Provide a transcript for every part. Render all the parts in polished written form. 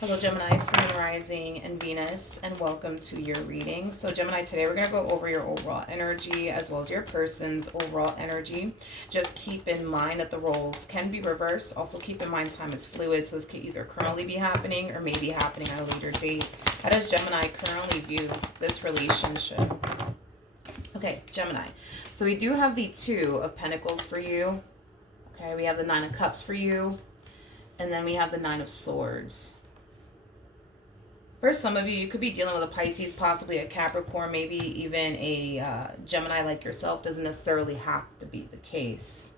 Hello Gemini, Sun, Rising, and Venus, and welcome to your reading. So Gemini, today we're going to go over your overall energy as well as your person's overall energy. Just keep in mind that the roles can be reversed. Also keep in mind time is fluid, so this could either currently be happening or maybe happening at a later date. How does Gemini currently view this relationship? Okay, Gemini. So we do have the Two of Pentacles for you. Okay, we have the Nine of Cups for you. And then we have the Nine of Swords. For some of you, you could be dealing with a Pisces, possibly a Capricorn, maybe even a Gemini like yourself. Doesn't necessarily have to be the case.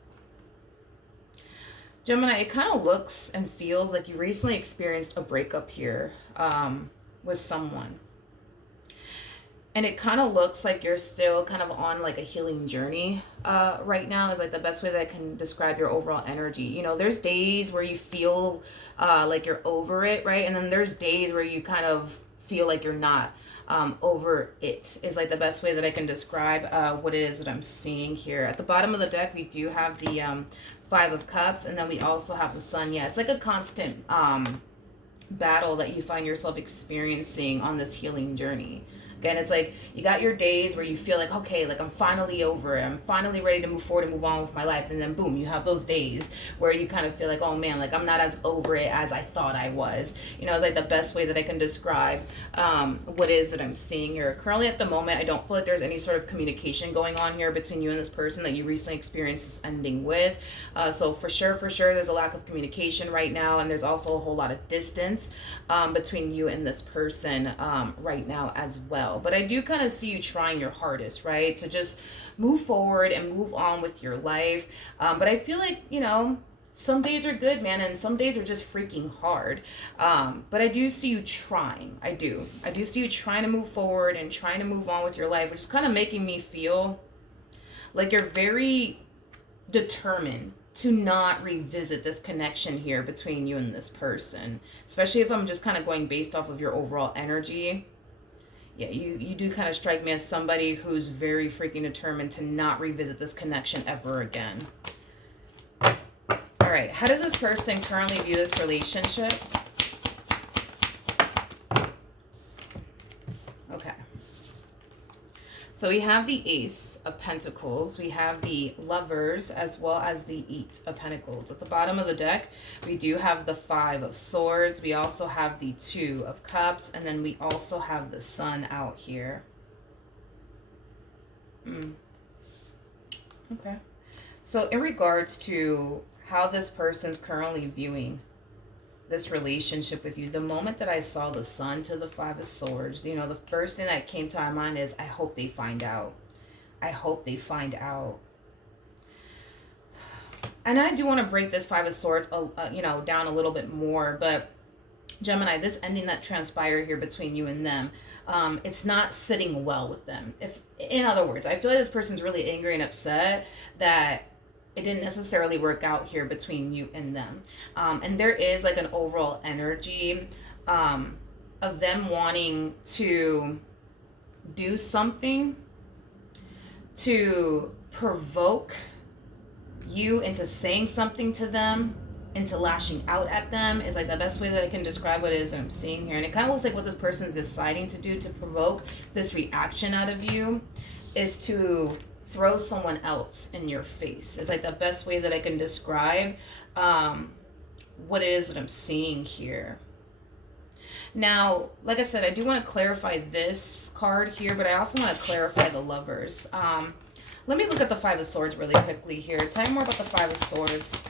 Gemini, it kind of looks and feels like you recently experienced a breakup here with someone. And it kind of looks like you're still kind of on like a healing journey right now is like the best way that I can describe your overall energy. You know, there's days where you feel like you're over it, right? And then there's days where you kind of feel like you're not over it is like the best way that I can describe what it is that I'm seeing here. At the bottom of the deck, we do have the Five of Cups, and then we also have the Sun. Yeah, it's like a constant battle that you find yourself experiencing on this healing journey. Again, it's like you got your days where you feel like, okay, like I'm finally over it. I'm finally ready to move forward and move on with my life. And then boom, you have those days where you kind of feel like, oh man, like I'm not as over it as I thought I was. You know, it's like the best way that I can describe what is that I'm seeing here. Currently at the moment, I don't feel like there's any sort of communication going on here between you and this person that you recently experienced this ending with. So for sure, there's a lack of communication right now. And there's also a whole lot of distance between you and this person right now as well. But I do kind of see you trying your hardest, right? To just move forward and move on with your life. But I feel like, you know, some days are good, man, and some days are just freaking hard. But I do see you trying. I do see you trying to move forward and trying to move on with your life, which is kind of making me feel like you're very determined to not revisit this connection here between you and this person. Especially if I'm just kind of going based off of your overall energy. Yeah, you do kind of strike me as somebody who's very freaking determined to not revisit this connection ever again. All right, how does this person currently view this relationship? Okay. So we have the Ace of Pentacles, we have the Lovers, as well as the Eight of Pentacles. At the bottom of the deck, we do have the Five of Swords. We also have the Two of Cups, and then we also have the Sun out here. Okay. So in regards to how this person's currently viewing this relationship with you, the moment that I saw the Sun to the Five of Swords, you know, the first thing that came to my mind is I hope they find out. I hope they find out. And I do want to break this Five of Swords, you know, down a little bit more, but Gemini, this ending that transpired here between you and them, it's not sitting well with them. If, in other words, I feel like this person's really angry and upset that it didn't necessarily work out here between you and them. And there is like an overall energy of them wanting to do something to provoke you into saying something to them, into lashing out at them, is like the best way that I can describe what it is that I'm seeing here. And it kind of looks like what this person is deciding to do to provoke this reaction out of you is to throw someone else in your face. It's like the best way that I can describe what it is that I'm seeing here. Now, like I said, I do want to clarify this card here, but I also want to clarify the Lovers. Let me look at the Five of Swords really quickly here. Tell me more about the Five of Swords.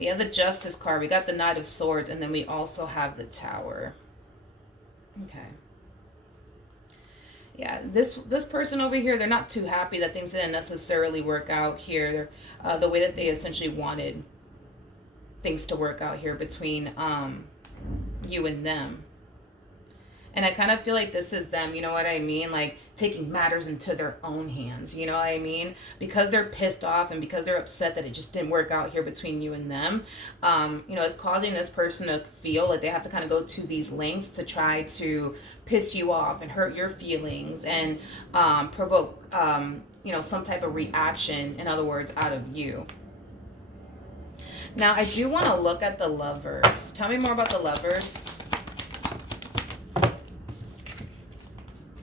We have the Justice card. We got the Knight of Swords, and then we also have the Tower. Okay. Yeah, this person over here, they're not too happy that things didn't necessarily work out here the way that they essentially wanted things to work out here between you and them. And I kind of feel like this is them, you know what I mean? Like taking matters into their own hands, you know what I mean? Because they're pissed off and because they're upset that it just didn't work out here between you and them, you know, it's causing this person to feel like they have to kind of go to these lengths to try to piss you off and hurt your feelings and provoke, you know, some type of reaction, in other words, out of you. Now, I do want to look at the Lovers. Tell me more about the Lovers.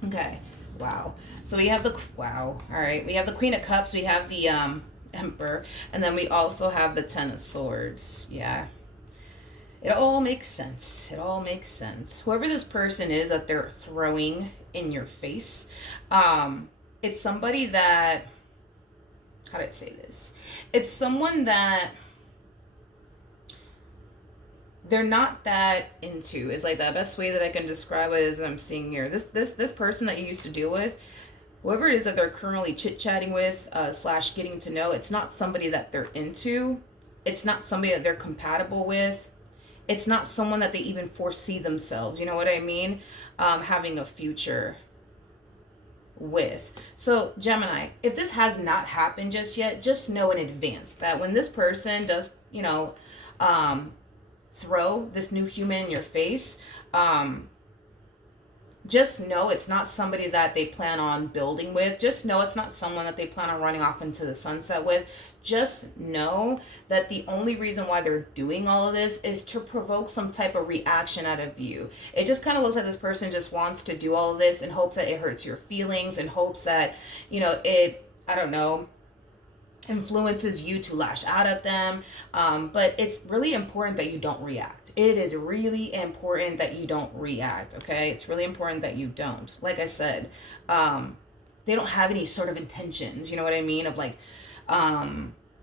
Okay. Wow. So we have the, wow. All right. We have the Queen of Cups. We have the Emperor. And then we also have the Ten of Swords. Yeah. It all makes sense. It all makes sense. Whoever this person is that they're throwing in your face, it's somebody that, how do I say this? It's someone that they're not that into, is like the best way that I can describe it is I'm seeing here. This person that you used to deal with, whoever it is that they're currently chit-chatting with, slash getting to know, it's not somebody that they're into. It's not somebody that they're compatible with. It's not someone that they even foresee themselves, you know what I mean, having a future with. So Gemini, if this has not happened just yet, just know in advance that when this person does, you know, throw this new human in your face, just know it's not somebody that they plan on building with. Just know it's not someone that they plan on running off into the sunset with. Just know that the only reason why they're doing all of this is to provoke some type of reaction out of you. It just kind of looks like this person just wants to do all of this in hopes that it hurts your feelings, in hopes that, you know, it, I don't know, influences you to lash out at them. But it's really important that you don't react. It is really important that you don't react, okay? It's really important that you don't. Like I said, they don't have any sort of intentions, you know what I mean, of like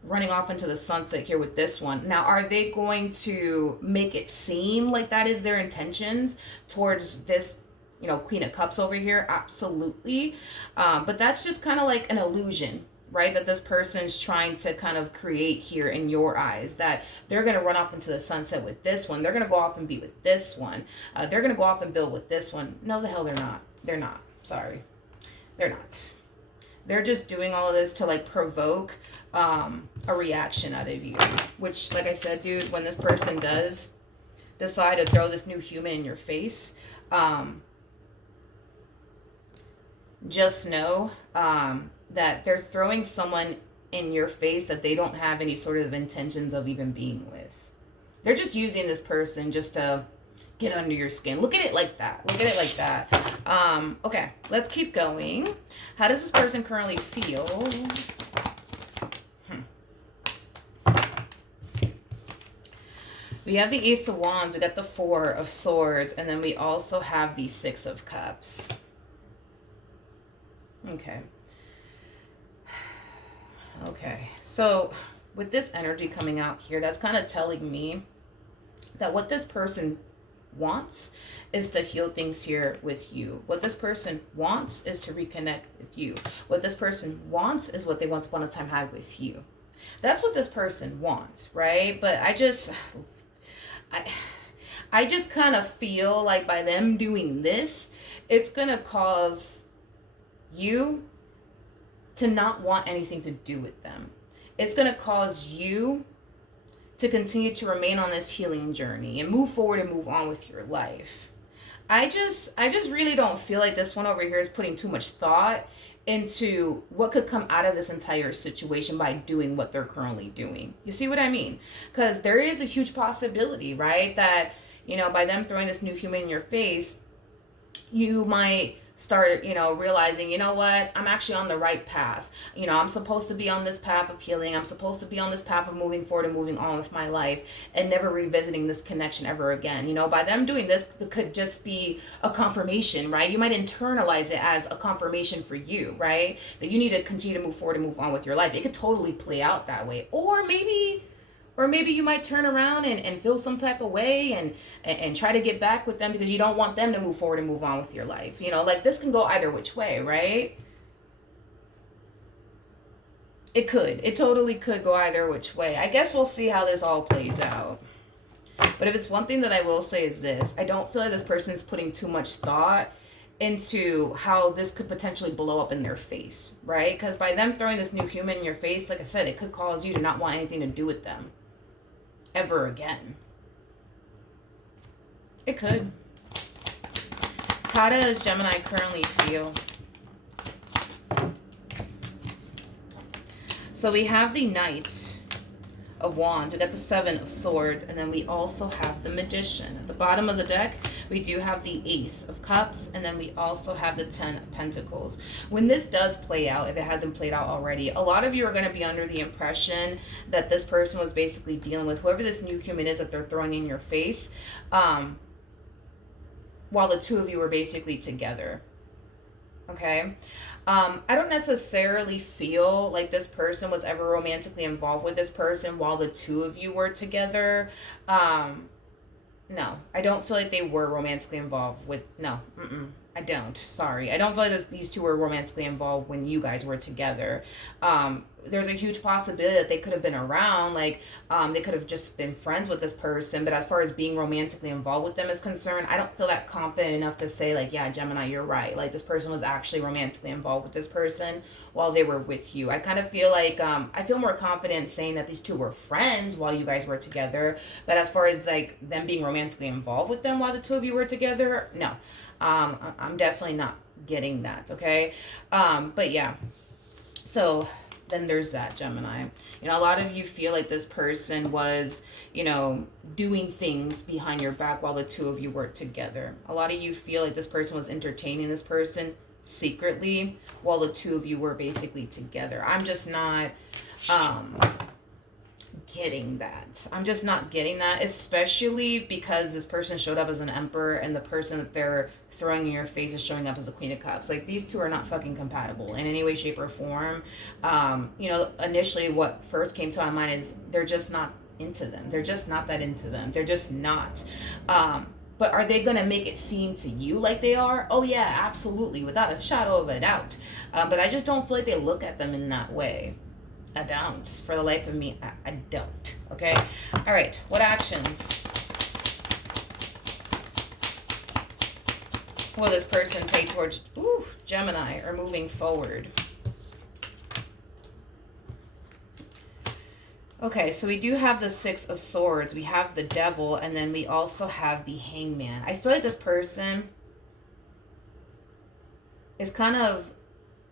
running off into the sunset here with this one. Now, are they going to make it seem like that is their intentions towards this, you know, Queen of Cups over here? Absolutely. But that's just kind of like an illusion, right, that this person's trying to kind of create here in your eyes, that they're going to run off into the sunset with this one. They're going to go off and be with this one. They're going to go off and build with this one. No, the hell they're not. They're not. Sorry. They're not. They're just doing all of this to like provoke a reaction out of you, which, like I said, dude, when this person does decide to throw this new human in your face, just know that they're throwing someone in your face that they don't have any sort of intentions of even being with. They're just using this person just to get under your skin. Look at it like that. Look at it like that. Okay, let's keep going. How does this person currently feel? We have the Ace of Wands, we got the Four of Swords, and then we also have the Six of Cups. Okay. Okay, so with this energy coming out here, that's kind of telling me that what this person wants is to heal things here with you. What this person wants is to reconnect with you. What this person wants is what they once upon a time had with you. That's what this person wants, right? But I just kind of feel like by them doing this, it's going to cause you to not want anything to do with them. It's going to cause you to continue to remain on this healing journey and move forward and move on with your life. I just really don't feel like this one over here is putting too much thought into what could come out of this entire situation by doing what they're currently doing. You see what I mean? Because there is a huge possibility, right, that, you know, by them throwing this new human in your face, you might start, you know, realizing, you know what, I'm actually on the right path. You know, I'm supposed to be on this path of healing. I'm supposed to be on this path of moving forward and moving on with my life and never revisiting this connection ever again. You know, by them doing this, it could just be a confirmation, right? You might internalize it as a confirmation for you, right? That you need to continue to move forward and move on with your life. It could totally play out that way. Or maybe you might turn around and feel some type of way and try to get back with them because you don't want them to move forward and move on with your life. You know, like this can go either which way, right? It could. It totally could go either which way. I guess we'll see how this all plays out. But if it's one thing that I will say is this, I don't feel like this person is putting too much thought into how this could potentially blow up in their face, right? Because by them throwing this new human in your face, like I said, it could cause you to not want anything to do with them ever again. It could. How does Gemini currently feel? So we have the Knight of Wands, we got the Seven of Swords, and then we also have the Magician. At the bottom of the deck, we do have the Ace of Cups, and then we also have the Ten of Pentacles. When this does play out, if it hasn't played out already, a lot of you are going to be under the impression that this person was basically dealing with whoever this new human is that they're throwing in your face, while the two of you were basically together. Okay? I don't necessarily feel like this person was ever romantically involved with this person while the two of you were together. No, I don't feel like they were romantically involved with, no, I don't, sorry. I don't feel like these two were romantically involved when you guys were together. There's a huge possibility that they could have been around, like, they could have just been friends with this person, but as far as being romantically involved with them is concerned, I don't feel that confident enough to say, like, yeah, Gemini, you're right. Like, this person was actually romantically involved with this person while they were with you. I kind of feel like, I feel more confident saying that these two were friends while you guys were together, but as far as, like, them being romantically involved with them while the two of you were together, no. I'm definitely not getting that, okay? But yeah, so then there's that, Gemini. You know, a lot of you feel like this person was, you know, doing things behind your back while the two of you were together. A lot of you feel like this person was entertaining this person secretly while the two of you were basically together. I'm just not getting that. I'm just not getting that, especially because this person showed up as an emperor and the person that they're throwing in your face is showing up as a Queen of Cups. Like, these two are not fucking compatible in any way, shape, or form. You know, initially what first came to my mind is they're just not into them. They're just not that into them. They're just not. But are they going to make it seem to you like they are? Oh yeah, absolutely, without a shadow of a doubt. But I just don't feel like they look at them in that way. I don't. For the life of me, I don't. Okay? All right. What actions will this person take towards Gemini or moving forward? Okay, so we do have the Six of Swords. We have the Devil, and then we also have the Hangman. I feel like this person is kind of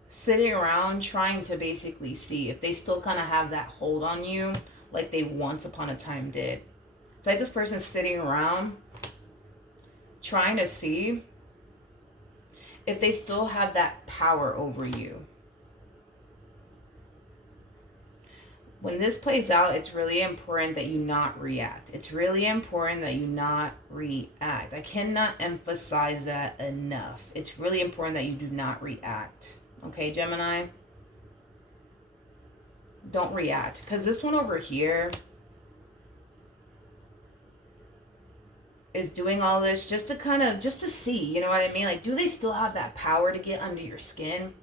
sitting around trying to basically see if they still kind of have that hold on you like they once upon a time did. It's like this person's sitting around trying to see if they still have that power over you. When this plays out, it's really important that you not react. It's really important that you not react. I cannot emphasize that enough. It's really important that you do not react. Okay, Gemini? Don't react. Because this one over here is doing all this just to see, you know what I mean? Like, do they still have that power to get under your skin?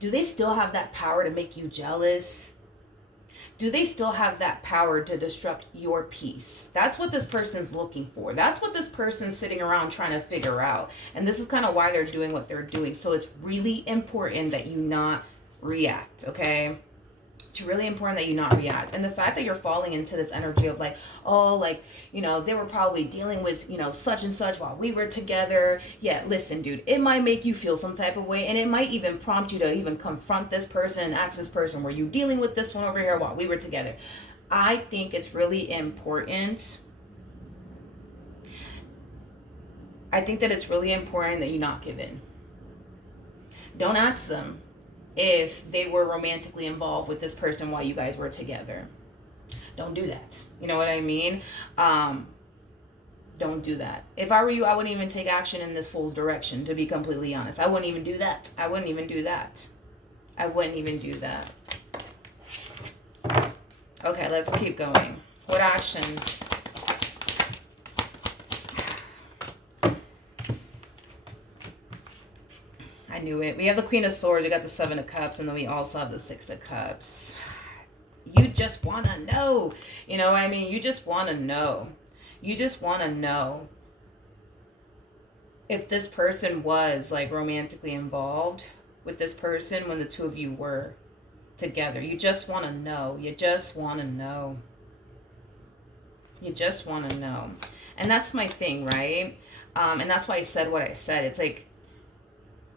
Do they still have that power to make you jealous? Do they still have that power to disrupt your peace? That's what this person's looking for. That's what this person's sitting around trying to figure out. And this is kind of why they're doing what they're doing. So it's really important that you not react, okay? It's really important that you not react. And the fact that you're falling into this energy of like, oh, like, you know, they were probably dealing with, you know, such and such while we were together. Yeah, listen, dude, it might make you feel some type of way. And it might even prompt you to even confront this person and ask this person, were you dealing with this one over here while we were together? I think it's really important. I think that it's really important that you not give in. Don't ask them if they were romantically involved with this person while you guys were together. Don't do that. You know what I mean? Don't do that. If I were you, I wouldn't even take action in this fool's direction, to be completely honest. I wouldn't even do that. I wouldn't even do that. I wouldn't even do that. Okay, let's keep going. What actions? I knew it. We have the Queen of Swords, we got the Seven of Cups, and then we also have the Six of Cups. You just want to know. You know what I mean? You just want to know. You just want to know if this person was like romantically involved with this person when the two of you were together. You just want to know. You just want to know. You just want to know. And that's my thing, right? And that's why I said what I said. It's like,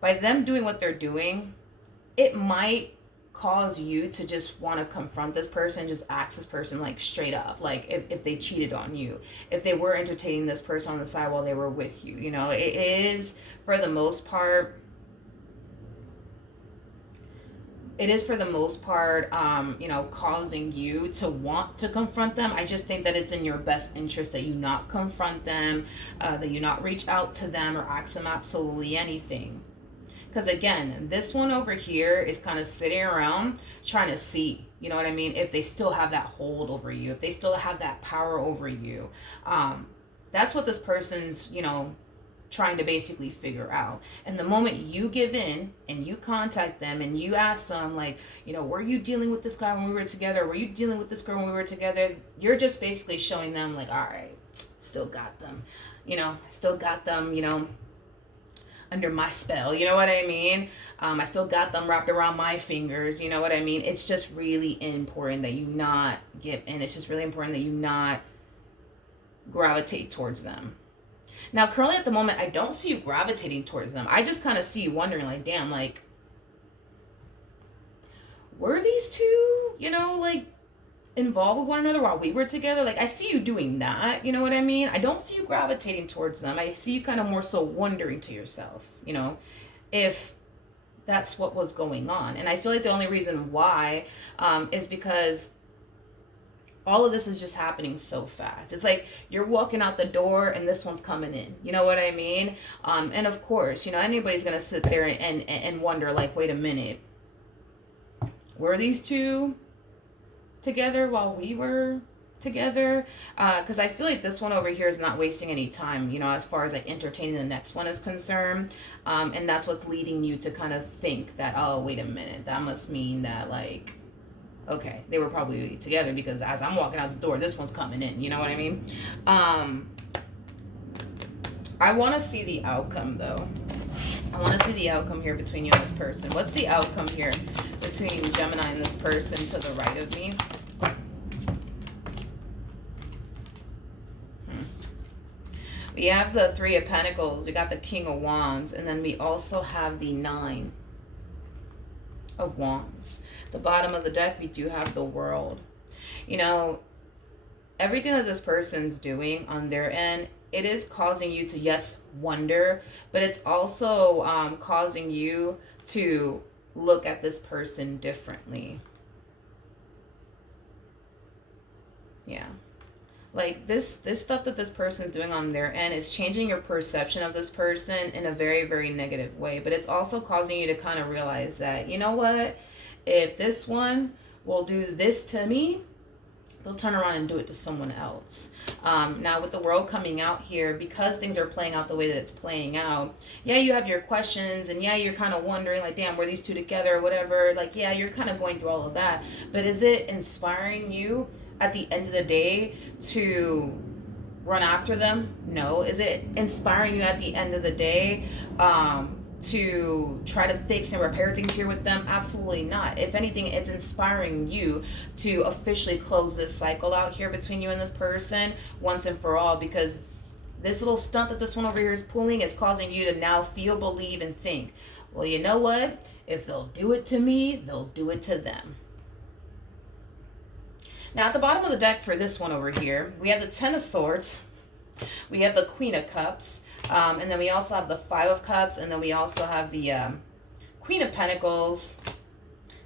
by them doing what they're doing, it might cause you to just want to confront this person, just ask this person like straight up, like if they cheated on you, if they were entertaining this person on the side while they were with you. You know, it is for the most part, you know, causing you to want to confront them. I just think that it's in your best interest that you not confront them, that you not reach out to them or ask them absolutely anything. Because again, this one over here is kind of sitting around trying to see, you know what I mean, if they still have that hold over you, if they still have that power over you. That's what this person's, you know, trying to basically figure out. And the moment you give in and you contact them and you ask them, like, you know, were you dealing with this guy when we were together? Were you dealing with this girl when we were together? You're just basically showing them, like, all right, still got them, you know, still got them, you know, under my spell, you know what I mean? I still got them wrapped around my fingers, you know what I mean? It's just really important that you not give in. It's just really important that you not gravitate towards them. Now, currently at the moment, I don't see you gravitating towards them. I just kind of see you wondering, like, damn, like, were these two, you know, like, involved with one another while we were together? Like, I see you doing that, you know what I mean? I don't see you gravitating towards them. I see you kind of more so wondering to yourself, you know, if that's what was going on. And I feel like the only reason why is because all of this is just happening so fast. It's like you're walking out the door and this one's coming in. You know what I mean? And of course, you know, anybody's going to sit there and wonder, like, wait a minute. Were these two together while we were together? Because I feel like this one over here is not wasting any time, you know, as far as like entertaining the next one is concerned. And that's what's leading you to kind of think that, oh, wait a minute, that must mean that, like, okay, they were probably together, because as I'm walking out the door, this one's coming in. You know what I mean? I want to see the outcome, though. I want to see the outcome here between you and this person. What's the outcome here between Gemini and this person to the right of me? We have the Three of Pentacles. We got the King of Wands. And then we also have the Nine of Wands. The bottom of the deck, we do have the World. You know, everything that this person's doing on their end, it is causing you to, yes, wonder, but it's also causing you to look at this person differently. Yeah. Like this stuff that this person's doing on their end is changing your perception of this person in a very, very negative way. But it's also causing you to kind of realize that, you know what? If this one will do this to me, they'll turn around and do it to someone else. Now, with the World coming out here, because things are playing out the way that it's playing out, yeah, you have your questions, and yeah, you're kind of wondering, like, damn, were these two together or whatever? Like, yeah, you're kind of going through all of that. But is it inspiring you at the end of the day to run after them? No. Is it inspiring you at the end of the day to try to fix and repair things here with them? Absolutely not. If anything, it's inspiring you to officially close this cycle out here between you and this person once and for all, because this little stunt that this one over here is pulling is causing you to now feel, believe, and think, well, you know what? If they'll do it to me, they'll do it to them. Now, at the bottom of the deck for this one over here, we have the Ten of Swords, we have the Queen of Cups, and then we also have the Five of Cups, and then we also have the Queen of Pentacles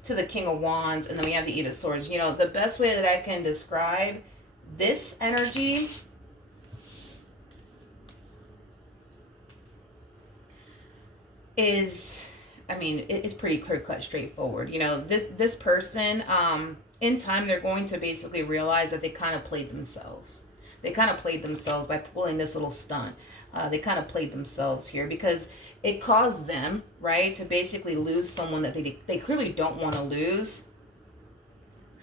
to the King of Wands, and then we have the Eight of Swords. You know, the best way that I can describe this energy is, I mean, it's pretty clear-cut, straightforward. You know, this person, in time, they're going to basically realize that they kind of played themselves. They kind of played themselves by pulling this little stunt. They kind of played themselves here because it caused them, right, to basically lose someone that they clearly don't want to lose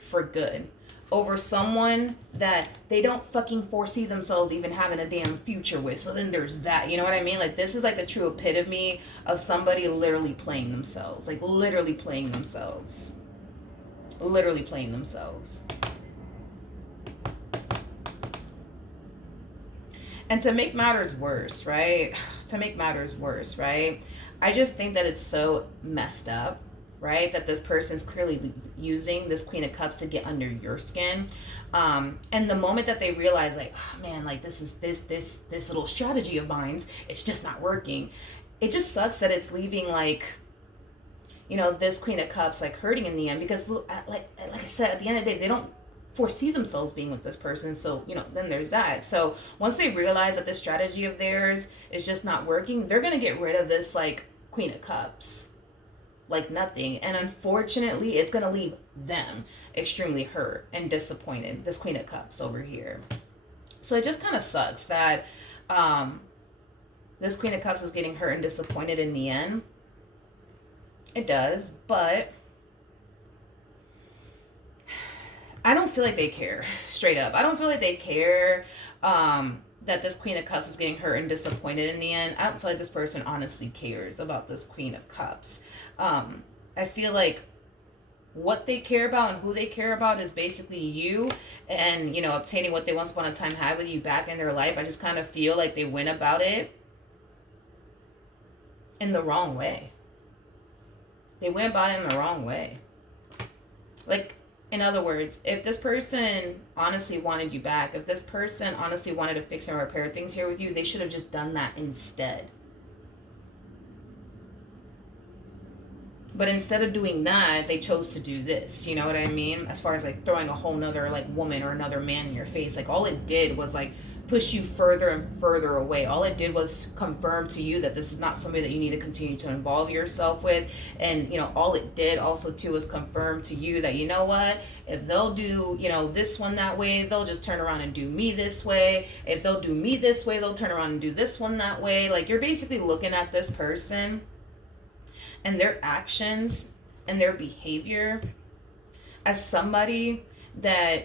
for good, over someone that they don't fucking foresee themselves even having a damn future with. So then there's that, you know what I mean? Like, this is like the true epitome of somebody literally playing themselves. Like, literally playing themselves. Literally playing themselves. And to make matters worse, right? To make matters worse, right? I just think that it's so messed up, right? That this person's clearly using this Queen of Cups to get under your skin. And the moment that they realize, like, oh man, like this little strategy of mine's, it's just not working. It just sucks that it's leaving, like, this Queen of Cups, like, hurting in the end, because like I said, at the end of the day, they don't foresee themselves being with this person. So, then there's that. So once they realize that this strategy of theirs is just not working, they're going to get rid of this, like, Queen of Cups like nothing. And unfortunately, it's going to leave them extremely hurt and disappointed, this Queen of Cups over here. So it just kind of sucks that this Queen of Cups is getting hurt and disappointed in the end. It does, but I don't feel like they care. Straight up, I don't feel like they care that this Queen of Cups is getting hurt and disappointed in the end. I don't feel like this person honestly cares about this Queen of Cups. I feel like what they care about and who they care about is basically you, and obtaining what they once upon a time had with you back in their life. I just kind of feel like they went about it in the wrong way. They went about it in the wrong way. Like, in other words, if this person honestly wanted you back, if this person honestly wanted to fix and repair things here with you, they should have just done that instead. But instead of doing that, they chose to do this. You know what I mean? As far as, like, throwing a whole nother, like, woman or another man in your face. Like, all it did was, like, push you further and further away. All it did was confirm to you that this is not somebody that you need to continue to involve yourself with. And, all it did also, too, was confirm to you that, you know what? If they'll do, this one that way, they'll just turn around and do me this way. If they'll do me this way, they'll turn around and do this one that way. Like, you're basically looking at this person and their actions and their behavior as somebody that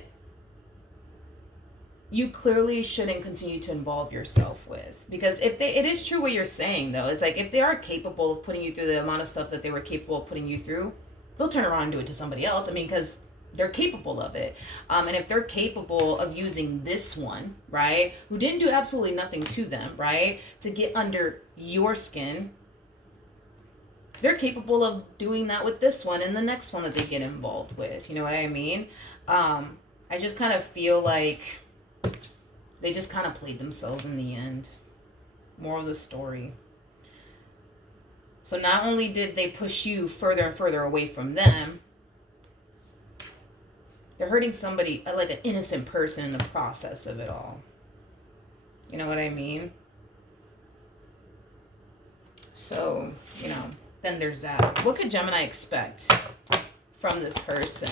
you clearly shouldn't continue to involve yourself with. Because it is true what you're saying, though. It's like, if they are capable of putting you through the amount of stuff that they were capable of putting you through, they'll turn around and do it to somebody else. I mean, because they're capable of it. And if they're capable of using this one, right, who didn't do absolutely nothing to them, right, to get under your skin, they're capable of doing that with this one and the next one that they get involved with. You know what I mean? I just kind of feel like they just kind of played themselves in the end. Moral of the story. So not only did they push you further and further away from them, they're hurting somebody, like an innocent person, in the process of it all. You know what I mean? So, then there's that. What could Gemini expect from this person?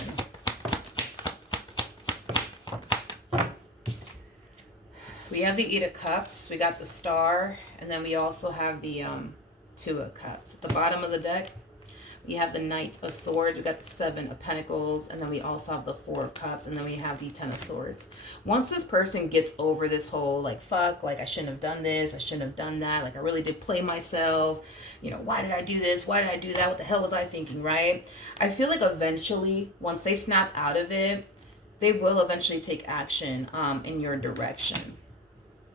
We have the Eight of Cups, we got the Star, and then we also have the Two of Cups. At the bottom of the deck, we have the Knight of Swords, we got the Seven of Pentacles, and then we also have the Four of Cups, and then we have the Ten of Swords. Once this person gets over this whole, like, fuck, like, I shouldn't have done this, I shouldn't have done that, like, I really did play myself, why did I do this, why did I do that, what the hell was I thinking, right? I feel like eventually, once they snap out of it, they will eventually take action in your direction.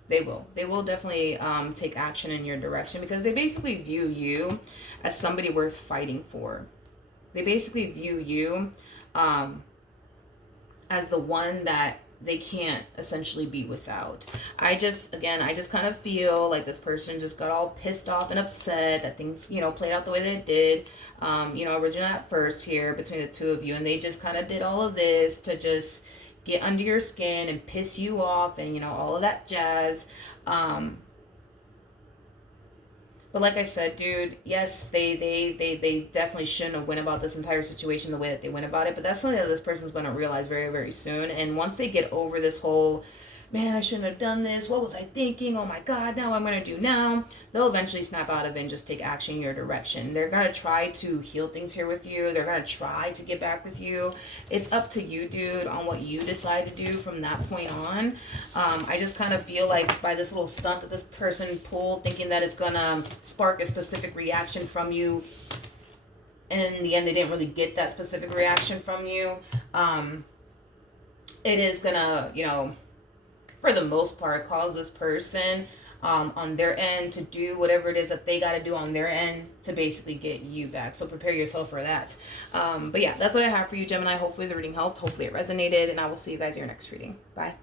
They will. They will definitely take action in your direction, because they basically view you as somebody worth fighting for. They basically view you as the one that they can't essentially be without. I just kind of feel like this person just got all pissed off and upset that things, played out the way they did, originally at first here between the two of you. And they just kind of did all of this to just get under your skin and piss you off and, all of that jazz. But like I said, dude, yes, they definitely shouldn't have went about this entire situation the way that they went about it. But that's something that this person's going to realize very, very soon. And once they get over this whole, man, I shouldn't have done this, what was I thinking, oh my God, now what I'm going to do now, they'll eventually snap out of it and just take action in your direction. They're going to try to heal things here with you. They're going to try to get back with you. It's up to you, dude, on what you decide to do from that point on. I just kind of feel like by this little stunt that this person pulled, thinking that it's going to spark a specific reaction from you, and in the end, they didn't really get that specific reaction from you. It is going to, for the most part, cause this person on their end to do whatever it is that they got to do on their end to basically get you back. So prepare yourself for that. But yeah, that's what I have for you, Gemini. Hopefully the reading helped. Hopefully it resonated. And I will see you guys in your next reading. Bye.